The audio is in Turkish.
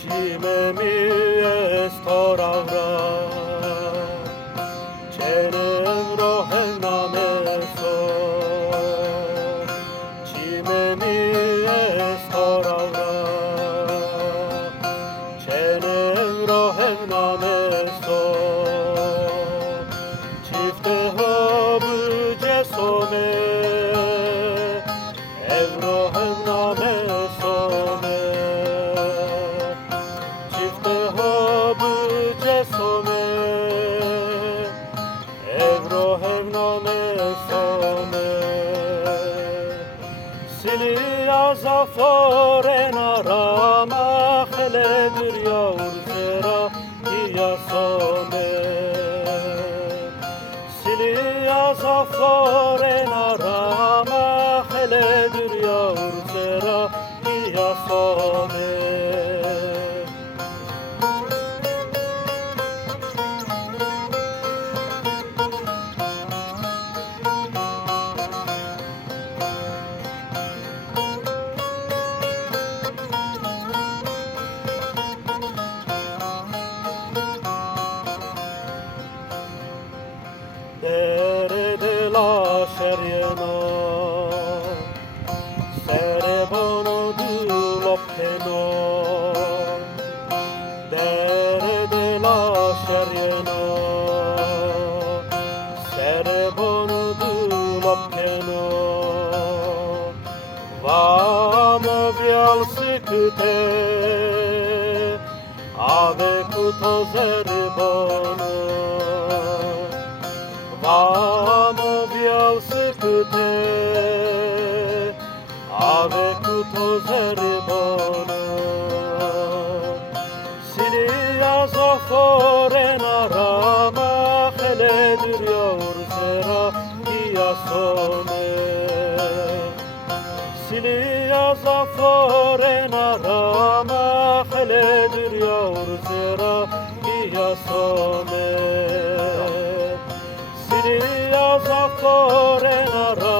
Cime mi estor avra Cerem rohen nameso Cime mi estor avra Cerem rohen nameso Çifte hobı cesome Evrohen nameso Zaforen arama kheledir yaur zera diyasome Siliya zaforen arama kheledir yaur zera diyasome Dere de la sheriena Serebono du lopeno Dere de la sheriena Serebono du lopeno Vamo vial sikute Ave kuto zerbono Vamo vial sikute Ave kuto zerbono Siliya zaforen arama Kheledir yaur zera diyasome Siliya zaforen arama Kheledir yaur zera diyasome Siliya zaforen arama